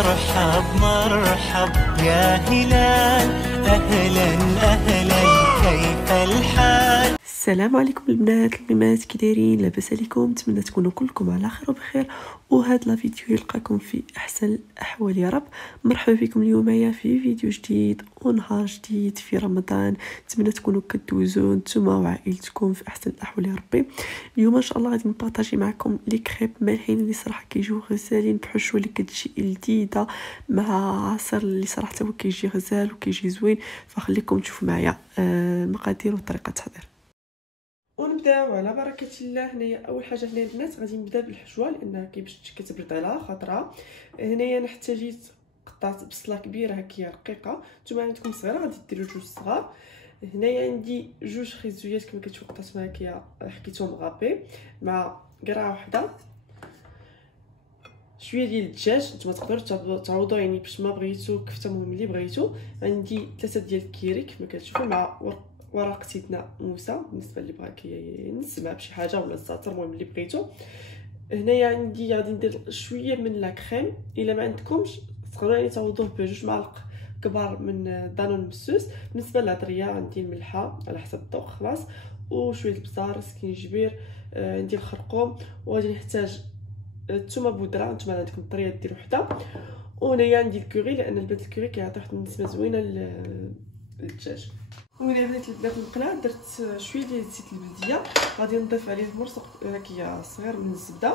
مرحب مرحب يا هلال، أهلا أهلا كيف الحال؟ السلام عليكم البنات البنات، كي دايرين؟ لاباس عليكم؟ نتمنى تكونوا كلكم على خير وبخير، وهاد لا فيديو يلقاكم في احسن الاحوال يا رب. مرحبا بكم اليوم في فيديو جديد ونهار جديد في رمضان. نتمنى تكونوا كدوزوا نتوما وعائلتكم في احسن الاحوال يا ربي. اليوم ان شاء الله غادي نبارطاجي معكم لي كريب مالحين اللي صراحه كيجيو غزالين بحشوه اللي كتجي لذيذه مع عصير اللي صراحه هو كيجي غزال وكيجي زوين. فخليكم تشوفوا معايا المقادير وطريقه التحضير. ونبداو على بركه الله. هنايا اول حاجه هنا البنات غادي نبدا بالحشوه لانها باش كتبرد على خاطرها. هنايا انا احتاجيت قطعه بصله كبيره هكايا رقيقه، نتوما عندكم صغيره غادي ديروا جوج صغار. هنايا عندي جوج خيزويات كما كتشوفوا قطعتهم هكايا حكيتهم غابي مع قرعه وحده. شويه ديال الدجاج، نتوما تقدروا تعوضوا يعني باش ما بغيتو كفته، المهم اللي بغيتو. عندي 3 ديال الكيري كما كتشوفوا مع ورق سيدنا موسى بالنسبه اللي بغا كينسمع بشي حاجه ولا الزعتر، المهم اللي بغيتو. هنايا عندي غادي ندير شويه من لا كريم، الا ما عندكمش تقدروا يعني تعوضوه بجوج معالق كبار من دانون مسوس. بالنسبه للعطريه عندي الملحه على حسب الذوق خلاص، وشويه البزار، سكينجبير، عندي الخرقوم، وغادي نحتاج الثومه بودره. نتوما عندكم الطريه ديروا وحده. وهنايا عندي الكوري لان البنات الكوري كيعطي واحد النسمه زوينه للدجاج. وهنا بنات المقله درت شويه ديال زيت البلديه، غادي نضيف عليه مرسق هكايا صغير من الزبده،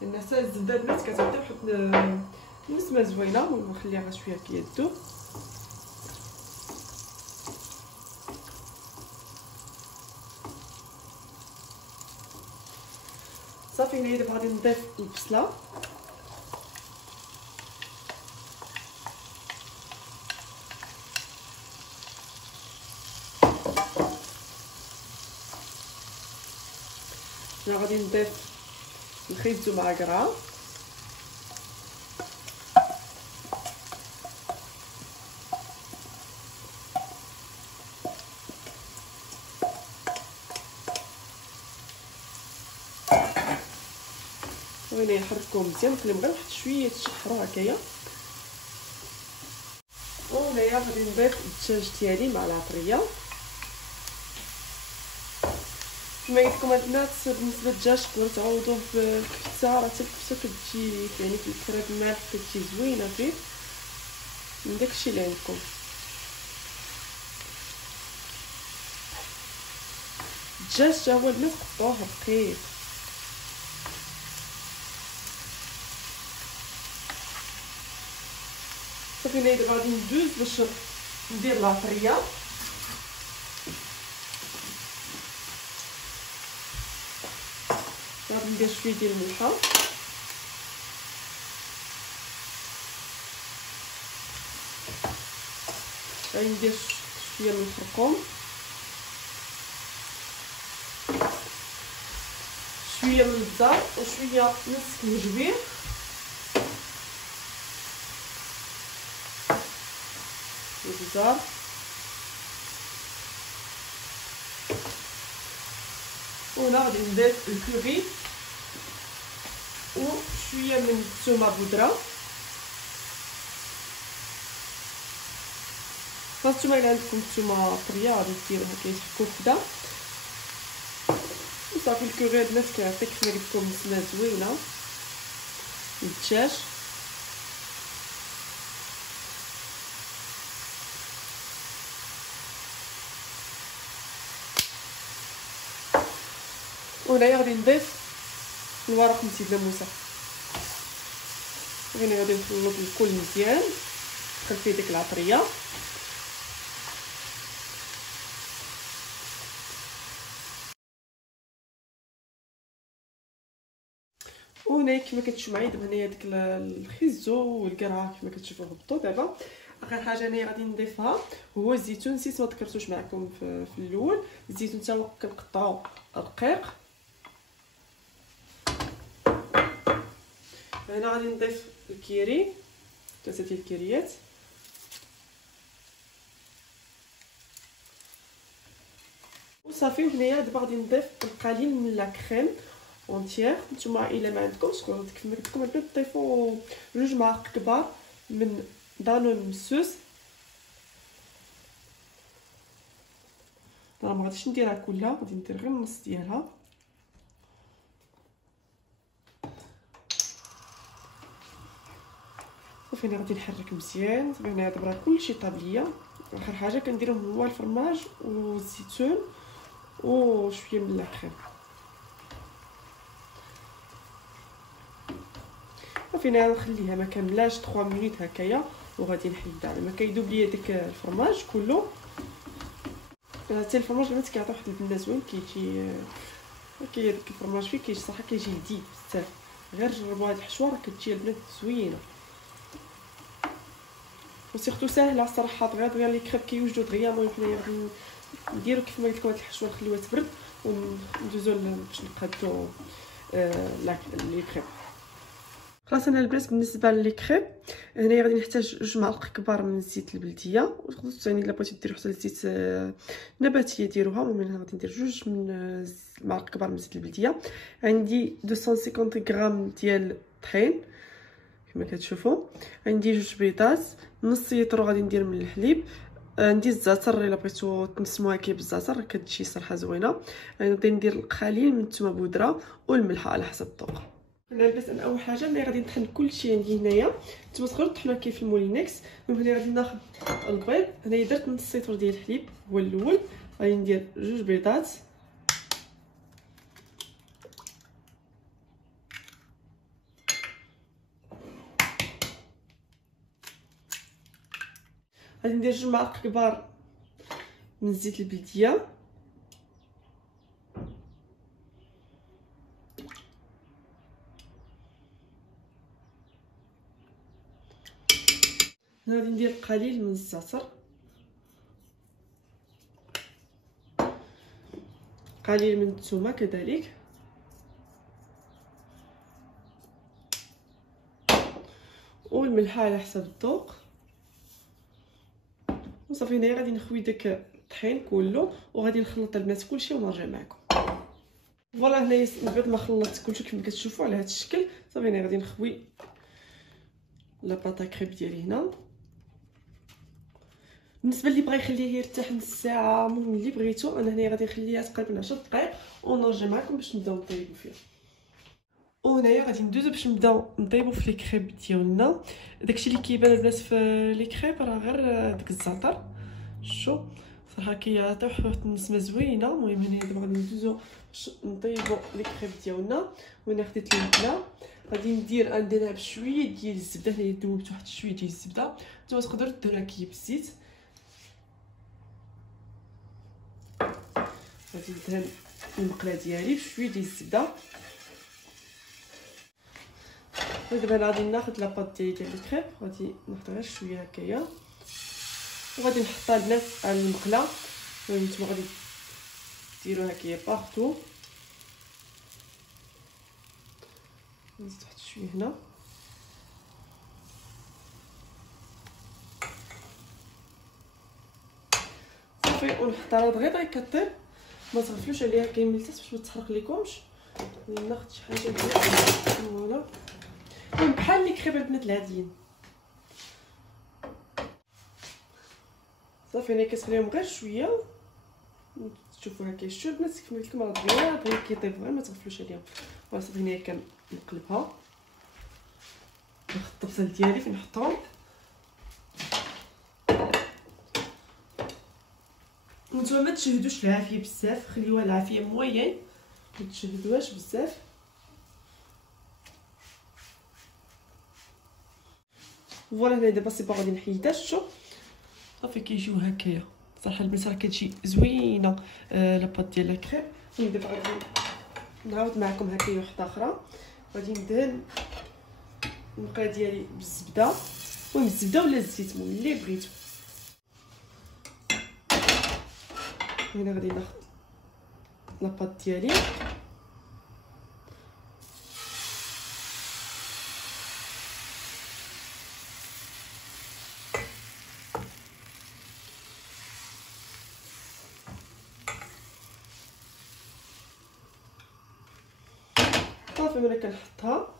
لان حتى الزبده البنات كتعطي واحد النسمه زوينه. ونخليها غير شويه هكايا تذوب. صافي هنا دابا غادي نضيف البصله، غادي نضيف الخيزو مع قرعه، وهنا نحركهم مزيان نخليهم غير واحد شويه تشحروا هكايا. وهنايا غادي نضيف الدجاج ديالي مع العطريه. كما قلت لكم البنات بالنسبه للدجاج تقدروا تعوضوه بكفته، راه حتى الكفته كتجي يعني في الكريب المالح كتجي زوينه فيه من داكشي اللي عندكم. الدجاج حتى هو البنات قطعوه رقيق. صافي هنا دابا غادي ندوز باش ندير العطريه. غادي ندير شويه ديال الملحه، غادي ندير شويه من الخرقوم، شويه من الزار، وشويه من السكنجبير، البزار، وهنا غادي نضيف الكوري وشويه من الثومه بودره. فانتوما الا عندكم الثومه طريه غادي ديروها كيتحكوا كدا. وصافي الكوري البنات كيعطيك كما قلت لكم نسمه زوينه للدجاج. وهنايا غادي نضيف الورق من سيدنا موسى. هنا غادي نخلط الكل مزيان، ندخل فيه ديك العطريه. وهنايا كما كتشوفوا معايا دابا هنايا ديك الخيزو والقرعه كما كتشوفوا هبطوا. دابا اخر حاجه هنايا غادي نضيفها هو الزيتون. نسيت ما ذكرتوش معكم في الاول، الزيتون حتى هو كنقطعو رقيق. هنا غادي نضيف الكيري، 3 ديال الكيريات، وصافي. وهنايا دابا غادي نضيف القليل من لا كريم اونتيير. نتوما الا ما عندكمش كما قلت لكم البنات ضيفوا 2 معالق كبار من دانون مسوس. انا ما غاديش نديرها كلها، غادي ندير غير النص ديالها. صافي انا غادي نحرك مزيان. صافي انا دابا كلشي طاب ليا. اخر حاجه كنديرهم هو الفرماج والزيتون وشويه من الكريم. صافي انا نخليها ما كاملاش 3 مينوت هكايا وغادي نحيدها لما كيذوب ليا داك الفرماج كله. حتى الفرماج لما كيعطي واحد البنه زوين كيجي داك الفرماج فيه كيجي صراحه كيجي لذيذ بزاف. غير جربوا هاد الحشوه راه كتجي البنات زوينه وسيرتو ساهله صراحه. دغيا لي كريب كيوجدوا دغيا. المهم حنايا غادي نديرو كيف ما قلت لكم هاد الحشوه نخليوها تبرد وندوزو باش نقادو لي كريب. خلاص انا البنات بالنسبه لي كريب هنايا غادي نحتاج 2 معالق كبار من الزيت البلديه. وتقدروا يعني الا بغيتو ديروا حتى الزيت نباتيه ديروها. المهم انا غادي ندير 2 من معالق كبار من الزيت البلديه. عندي 250 غرام ديال الطحين كما كتشوفوا. عندي 2 بيضات، نص لتر غادي ندير من الحليب. عندي الزعتر الا بغيتو تنسموها كي بالزعتر كتجي صراحه زوينه. غادي ندير القليل من الثومه بودره والملح على حسب الذوق. انا البس انا اول حاجه ملي غادي نطحن كلشي عندي هنايا. نتوما تقدروا تطحنوها كيف المولينكس. المهم هنا غادي ناخذ البيض. هنايا درت نص لتر ديال الحليب هو الاول. غادي ندير 2 بيضات، غادي ندير 2 معالق كبار من الزيت البلديه. غادي ندير قليل من الزعتر، قليل من الثومه كذلك، والملح على حسب الذوق. وصافي هنايا غادي نخوي داك الطحين كله وغادي نخلط البنات كلشي ونرجع معكم. فوالا هنايا بعد ما خلطت كلشي كما كتشوفوا على هذا الشكل. صافي هنا غادي نخوي لاباطا كريب ديالي هنا. بالنسبه اللي بغى يخليه يرتاح نص ساعه المهم اللي بغيتو، انا هنا غادي نخليها تقريبا 10 دقائق ونرجع معكم باش نبداو نطيبوا فيها. وهنايا غادي ندوزو باش نبداو نطيبوا في لي كريب ديالنا. داكشي اللي كيبان البنات في لي كريب راه غير داك الزعتر. شو صراحه كيعطيو واحد النسمه زوينه. المهم هنا دابا غادي ندوزو باش نطيبوا لي كريب ديالنا. وانا خديت الماكله غادي ندير عندنا بشويه ديال الزبده. هنا دوبت واحد شويه ديال الزبده. نتوما تقدروا ديروها كي بالزيت. غادي ندهن المقله ديالي بشويه ديال الزبده. ودابا غادي ناخذ لاباط ديال الكريب. غادي نحط غير شويه هكايا وغادي نحطها البنات على المقله. نتوما غادي ديروها هكايا بارطو. نزيد واحد شويه هنا. صافي ونحطها دغيا كطيب. ما تغفلوش عليها كيملتات باش ما تحرق لكمش. ناخذ شي حاجه فوالا بحال لي كريب البنات العاديين. صافي انا كتخليهم غير شويه. تشوفوا هكا شتو البنات كيف قلت لكم راه دغيا كيطيبوا غير ما تغفلوش عليهم. صافي هنا كنقلبها. ناخذ الطبسل ديالي فين نحطهم. نتوما ما تشهدوش العافيه بزاف، خليوها العافيه موين ما تشهدوهاش بزاف. فوالا هنا دابا سي با غادي نحيدها. شتو صافي كيجيو هكايا. صراحه البنات راه كتجي زوينه لاباط ديال الكريب. دابا غادي نعاود معكم هكايا وحده اخرى. غادي ندهن المقله ديالي بالزبده. المهم الزبده ولا الزيت اللي بغيتو. هنا غادي ناخذ لاباط ديالي صافي. وانا كنحطها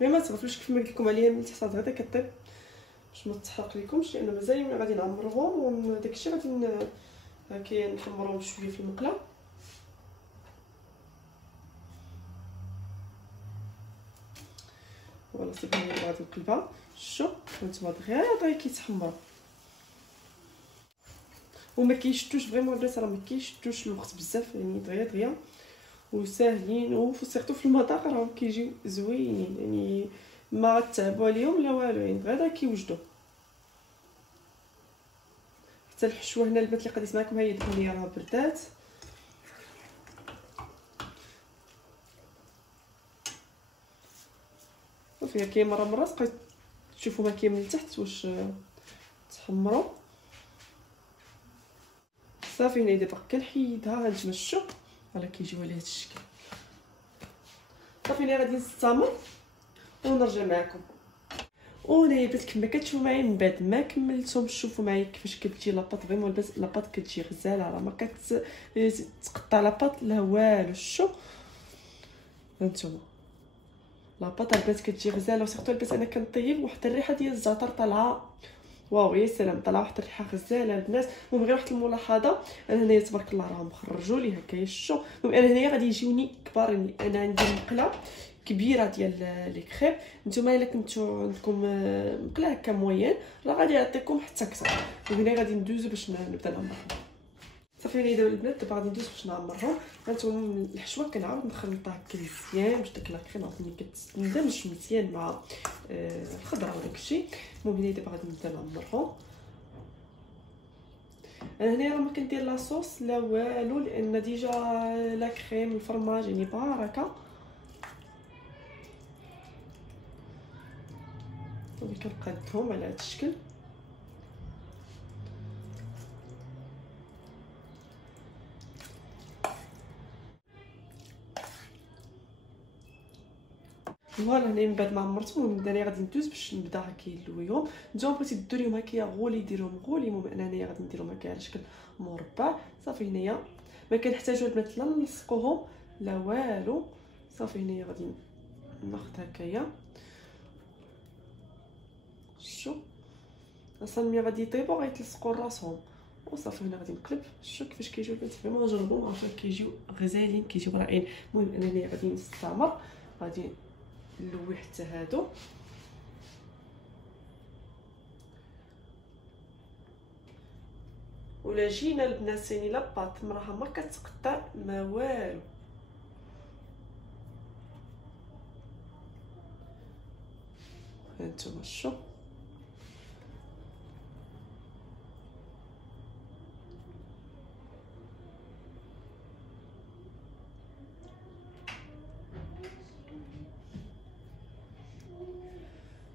غير ما تغفلوش كيف ما قلت لكم عليها من تحت غدا كطيب باش ما تحرق لكمش، لان مازال غادي نعمرهم وداكشي غادي كنحمرهم شويه في المقله. فوالا صافي غادي نقلبها. شوف هانتوما دغيا كيتحمروا وما كيشدوش فريمون الناس، راه ما كيشدوش الوقت بزاف، يعني دغيا وساهلين وسيرتو في المطاق راهم كيجيو زوينين، يعني ما غتعبوا عليهم لا والو، يعني دغيا كيوجدوا. حتى الحشوه هنا البنات اللي قديت معكم هي دهنيه راه بردات. صافي كاين مره تبقاو تشوفوا ما كاين من التحت واش تحمروا. صافي هنا دابا كنحيدها هنتمشوا راه كيجيو على هذا الشكل. صافي هنا غادي نستمر ونرجع معكم. وهنايا البنات كما كتشوفوا معايا من بعد ما كملتهم، شوفوا معايا كيفاش كتجي لاباط فريمون. البنات لاباط كتجي غزاله، راه ما كتقطع لاباط لا والو. شوف هانتوما لاباط البنات كتجي غزاله، وسيرتو البنات انا كنطيب واحد الريحه ديال الزعتر طالعه، واو يا سلام، طالعه واحد الريحه غزاله البنات. المهم غير واحد الملاحظه، انا هنايا تبارك الله راهم خرجوا لي هكايا الشو. المهم انا هنايا غادي يجيوني كبار، يعني انا عندي مقله كبيره ديال لي كريب. نتوما الا كنتو عندكم مقله هكا موين راه غادي يعطيكم حتى اكثر. وهنا غادي ندوزو باش نبدا نعمرهم. صافي هنا دابا البنات دابا غادي ندوز باش نعمرهم. هانتوما الحشوه كنعاود نخلطها هكا مزيان باش داك لاكريم عاوتاني كتندمج مزيان مع الخضره وداكشي. المهم هنا دابا غادي نبدا نعمرهم. انا هنا راه ما كندير لاصوص لا والو، لان ديجا لاكريم الفرماج يعني باركه. صافي كنقادهم على هذا الشكل. فوالا هنا من بعد ما عمرتهم ونبدا انا غادي ندوز باش نبدا هكا نلويهم. نتوما بغيتي ديروا لهم هكايا غولي ديروهم غولي. المهم انا هنايا غادي نديرهم هكا على شكل مربع. صافي هنايا ما كنحتاجوا البنات لا نلصقوهم لا والو. صافي هنايا غادي ناخذ هكايا. شوف اصلا ملي غادي يطيبوا غيتلصقوا راسهم. وصافي هنا غادي نقلب. شوف كيفاش كيجيو البنات، فريمون جربوا عرفتوا كيجيو غزالين، كيجيو رائعين. المهم انا هنايا غادي نستمر، غادي نلوي حتى هادو. ولا جينا البنات يعني لا باط راها ما كتقطع ما والو. هانتوما شوف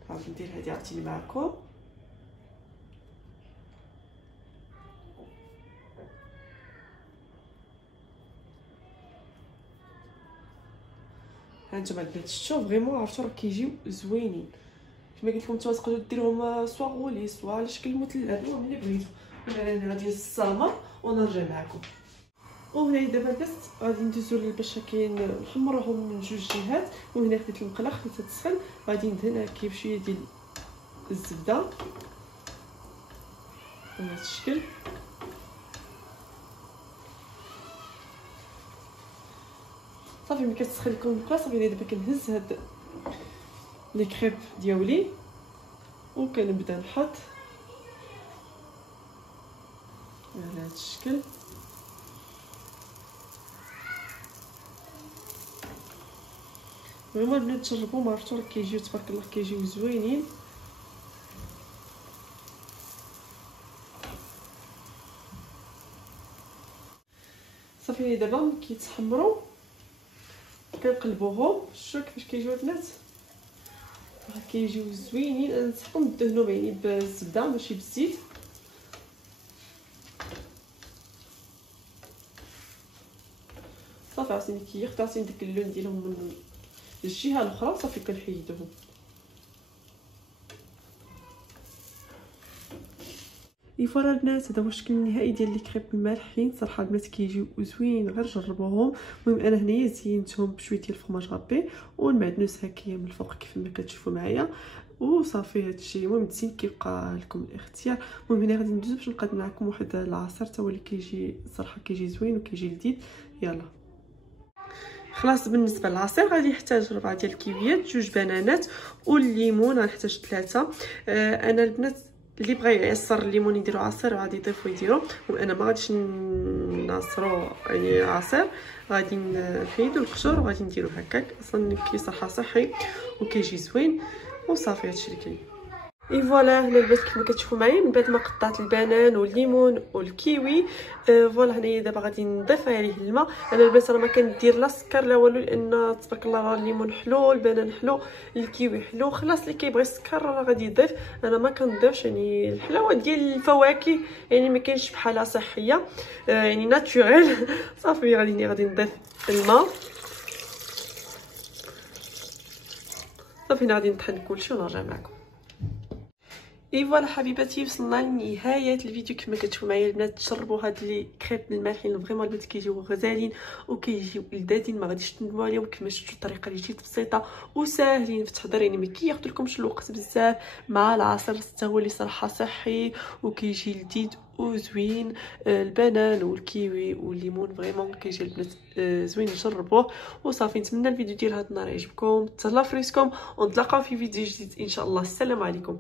غادي ندير هادي عاوتاني معكم. هانتوما البنات شوف فريمون عرفتوا راه كيجيو زوينين. كما قلت لكم نتوما تقدروا ديروهم سوا غولي سوا على شكل مثلث، المهم اللي بغيتو. انا غادي نستمر ونرجع معكم. وهنا دابا البنات غادي ندوزو باش كاين نحمرهم من جوج جهات. وهنا خديت المقله خديتها تسخن، غادي ندهن هكا بشويه ديال الزبده بهذا الشكل. صافي ملي كتسخن لكم المقله صافي دابا كنهز هاد لي كريب ديالي وكنبدا نحط على هذا الشكل. فريمون البنات تجربوا، ما عرفتوا راه كيجيو تبارك الله كيجيو زوينين. صافي دابا ملي كيتحمروا كنقلبوهم. شوفوا كيفاش كيجيو البنات، راه كيجيو زوينين. انا نصحكم دهنوهم يعني بالزبده ماشي بالزيت. صافي عاوتاني كياخدو عاوتاني داك اللون ديالهم من الجهه الاخرى. صافي كنحيدوهم. فوالا البنات هذا هو الشكل النهائي ديال لي كريب المالحين. صراحه البنات كيجيو زوين، غير جربوهم. المهم انا هنايا زينتهم بشويه ديال الفرماج غابي والمعدنوس هكايا من الفوق كيف ما كتشوفوا معايا وصافي. هادشي المهم التزيين كيبقى لكم الاختيار. المهم هنا غادي ندوز باش نقدم معكم واحد العصير حتى هو اللي كيجي صراحه كيجي زوين وكيجي لذيذ. يلا خلاص بالنسبه للعصير غادي نحتاج 4 ديال الكيويات، 2 بنانات والليمون غنحتاج 3. انا البنات اللي بغا يعصر الليمون يديروا عصير وغادي يضيفوا يديروا، وانا ما غاديش نعصروا يعني عصير، غادي نحيدوا القشور وغادي نديروا هكاك. اصلا صراحه صحي وكيجي زوين وصافي. هادشي اللي كاين. فوالا هنا البنات كيف ما كتشوفوا معايا من بعد ما قطعت البنان والليمون والكيوي فوالا هنايا دابا غادي نضيف عليه الماء. انا البنات راه ما كندير لا سكر لا والو، لان تبارك الله راه الليمون حلو، البنان حلو، الكيوي حلو. خلاص اللي كيبغي السكر راه غادي يضيف، انا ما كنضيفش. يعني الحلاوه ديال الفواكه يعني ما كاينش بحالها صحيه يعني ناتوريل. صافي غادي نضيف الماء. صافي غادي نطحن كلشي ونرجع معكم. فوالا حبيباتي وصلنا لنهايه الفيديو. كما كتشوفوا معايا البنات تجربوا هاد لي كريب المالحين فريمون البنات كيجيو غزالين وكيجيو لذاذين، ما غاديش تندموا عليهم. كما شفتوا الطريقه اللي جات بسيطه وساهلين في التحضير، يعني ما كياخذلكمش الوقت بزاف. مع العصير حتى هو اللي صراحه صحي وكيجي لذيذ وزوين. البنان والكيوي والليمون فريمون كيجي البنات زوين، جربوه وصافي. نتمنى الفيديو ديال هاد النهار يعجبكم. تهلاو في ريسكم ونتلاقاو في فيديو جديد ان شاء الله. السلام عليكم.